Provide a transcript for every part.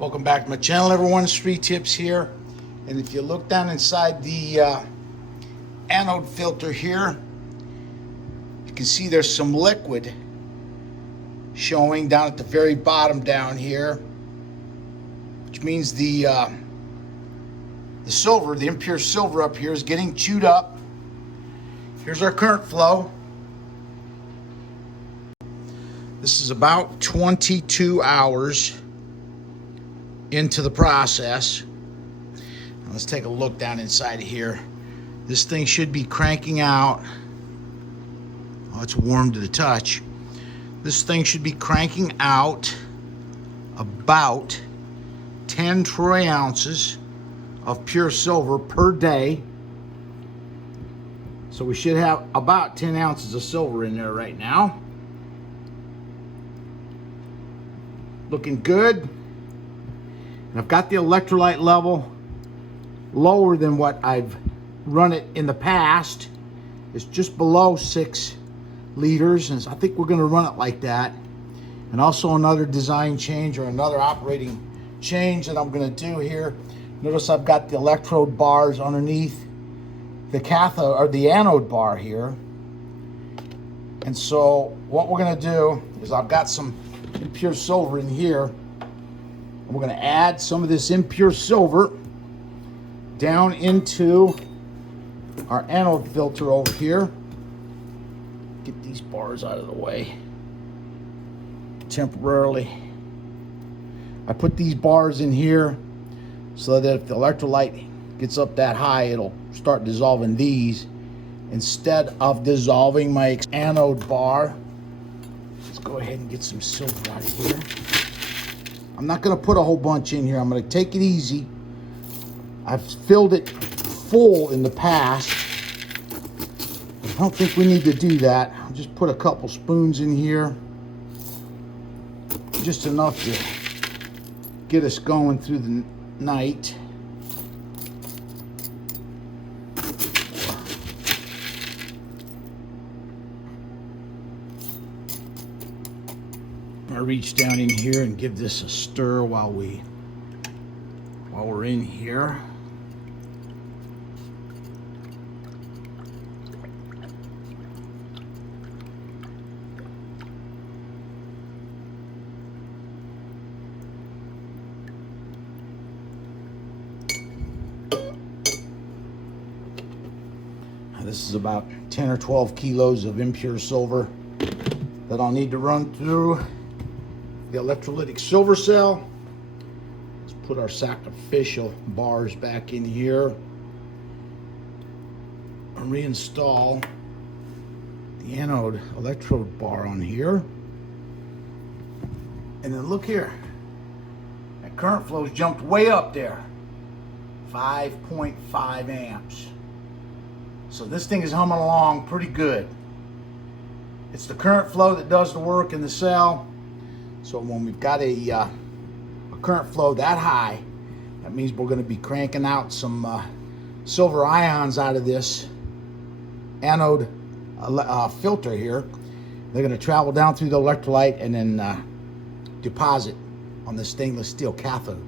Welcome back to my channel, everyone. Street Tips here. And if you look down inside the anode filter here, you can see there's some liquid showing down at the very bottom down here, which means the silver, the impure silver up here, is getting chewed up. Here's our current flow. This is about 22 hours into the process. Now let's take a look down inside of here. This thing should be cranking out. Oh, it's warm to the touch. This thing should be cranking out about 10 troy ounces of pure silver per day. So we should have about 10 ounces of silver in there right now. Looking good. And I've got the electrolyte level lower than what I've run it in the past. It's just below 6 liters, and I think we're going to run it like that. And also another design change or another operating change that I'm going to do here. Notice I've got the electrode bars underneath the cathode or the anode bar here. And so what we're going to do is I've got some impure silver in here, and we're going to add some of this impure silver down into our anode filter over here. Get these bars out of the way temporarily. I put these bars in here so that if the electrolyte gets up that high, it'll start dissolving these instead of dissolving my anode bar. Let's go ahead and get some silver out of here. I'm not going to put a whole bunch in here. I'm going to take it easy. I've filled it full in the past. I don't think we need to do that. I'll just put a couple spoons in here. Just enough to get us going through the night. I'm gonna reach down in here and give this a stir while we're in here. This is about 10 or 12 kilos of impure silver that I'll need to run through the electrolytic silver cell. Let's put our sacrificial bars back in here and reinstall the anode electrode bar on here. And then look here, that current flow's jumped way up there, 5.5 amps. So this thing is humming along pretty good. It's the current flow that does the work in the cell. So when we've got a current flow that high, that means we're going to be cranking out some silver ions out of this anode filter here. They're going to travel down through the electrolyte and then deposit on the stainless steel cathode.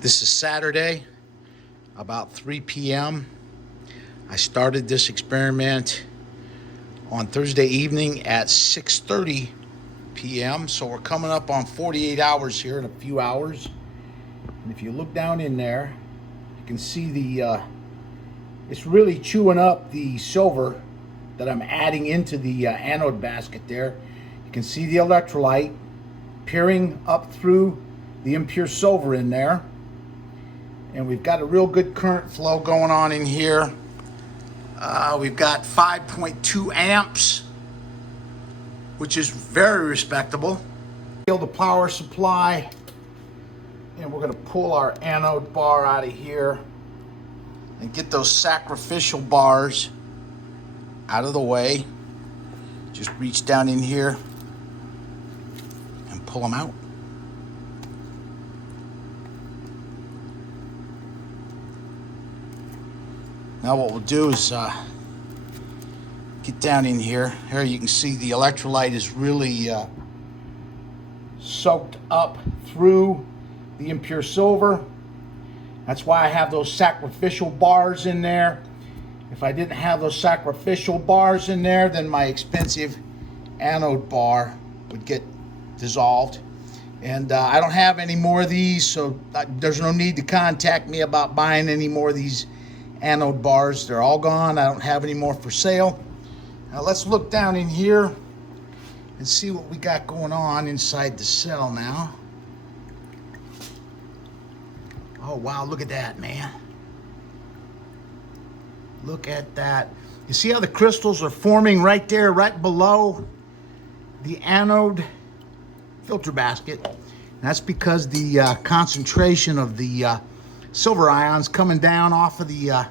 This is Saturday, about 3 p.m. I started this experiment on Thursday evening at 6:30 p.m. So we're coming up on 48 hours here in a few hours. And if you look down in there, you can see it's really chewing up the silver that I'm adding into the anode basket there. You can see the electrolyte peering up through the impure silver in there. And we've got a real good current flow going on in here. We've got 5.2 amps, which is very respectable. The power supply, and we're going to pull our anode bar out of here and get those sacrificial bars out of the way. Just reach down in here and pull them out. Now what we'll do is get down in here. Here you can see the electrolyte is really soaked up through the impure silver. That's why I have those sacrificial bars in there. If I didn't have those sacrificial bars in there, then my expensive anode bar would get dissolved. And I don't have any more of these, so there's no need to contact me about buying any more of these anode bars. They're all gone. I don't have any more for sale. Now let's look down in here and see what we got going on inside the cell now. Oh wow, look at that, man. Look at that. You see how the crystals are forming right there, right below the anode filter basket? And that's because the concentration of the silver ions coming down off of the out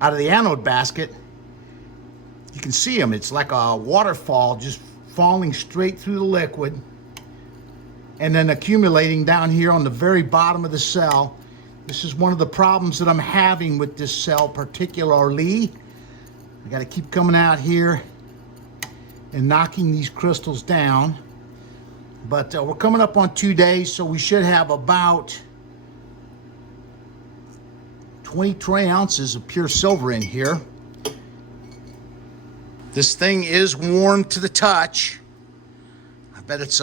of the anode basket. You can see them. It's like a waterfall just falling straight through the liquid and then accumulating down here on the very bottom of the cell. This is one of the problems that I'm having with this cell particularly. I got to keep coming out here and knocking these crystals down. But we're coming up on 2 days, so we should have about 23 ounces of pure silver in here. This thing is warm to the touch. I bet it's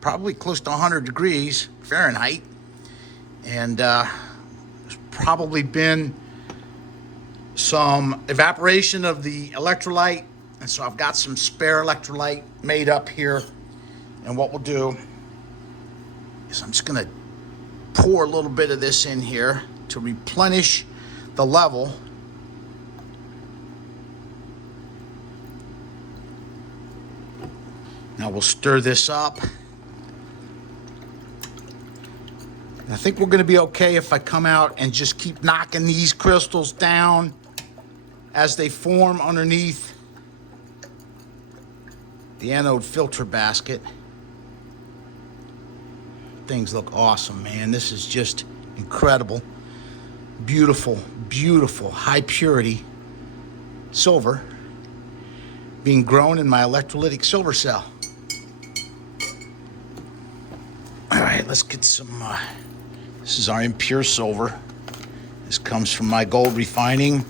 probably close to 100 degrees Fahrenheit. And there's probably been some evaporation of the electrolyte. And so I've got some spare electrolyte made up here. And what we'll do is I'm just going to pour a little bit of this in here to replenish the level. Now we'll stir this up. And I think we're going to be okay if I come out and just keep knocking these crystals down as they form underneath the anode filter basket. Things look awesome, man. This is just incredible. Beautiful, beautiful, high purity silver being grown in my electrolytic silver cell. All right, let's get some, this is our impure silver. This comes from my gold refining.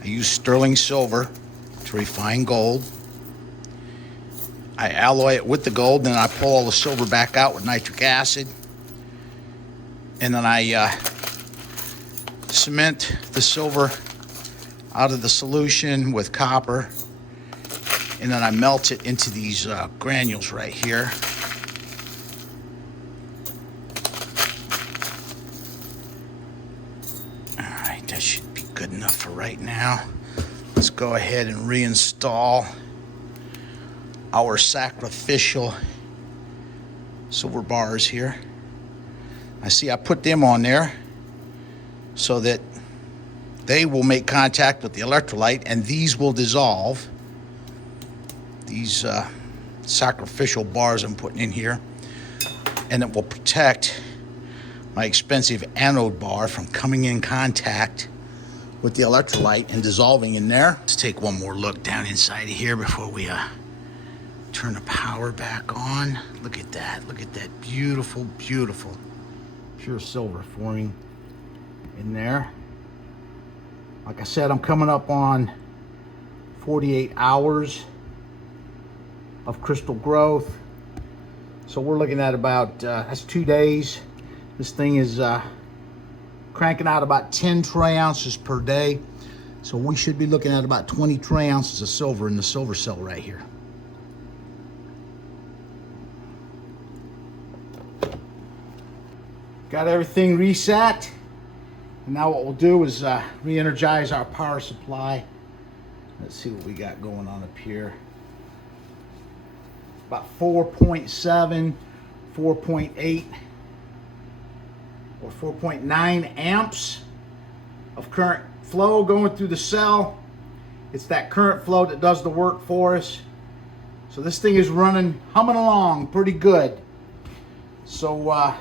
I use sterling silver to refine gold. I alloy it with the gold, then I pull all the silver back out with nitric acid. And then I cement the silver out of the solution with copper. And then I melt it into these granules right here. All right, that should be good enough for right now. Let's go ahead and reinstall our sacrificial silver bars here. I put them on there so that they will make contact with the electrolyte and these will dissolve. These sacrificial bars I'm putting in here, and it will protect my expensive anode bar from coming in contact with the electrolyte and dissolving in there. Let's take one more look down inside of here before we turn the power back on. Look at that. Look at that beautiful, beautiful pure silver forming in there. Like I said, I'm coming up on 48 hours of crystal growth. So we're looking at about, that's 2 days. This thing is cranking out about 10 tray ounces per day. So we should be looking at about 20 tray ounces of silver in the silver cell right here. Got everything reset. And now what we'll do is re-energize our power supply. Let's see what we got going on up here. About 4.7, 4.8, or 4.9 amps of current flow going through the cell. It's that current flow that does the work for us. So this thing is running, humming along pretty good. So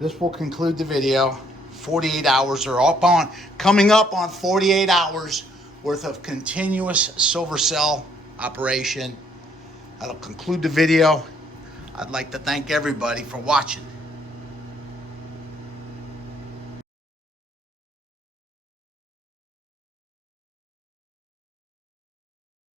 this will conclude the video. 48 hours are coming up on 48 hours worth of continuous silver cell operation. That'll conclude the video. I'd like to thank everybody for watching.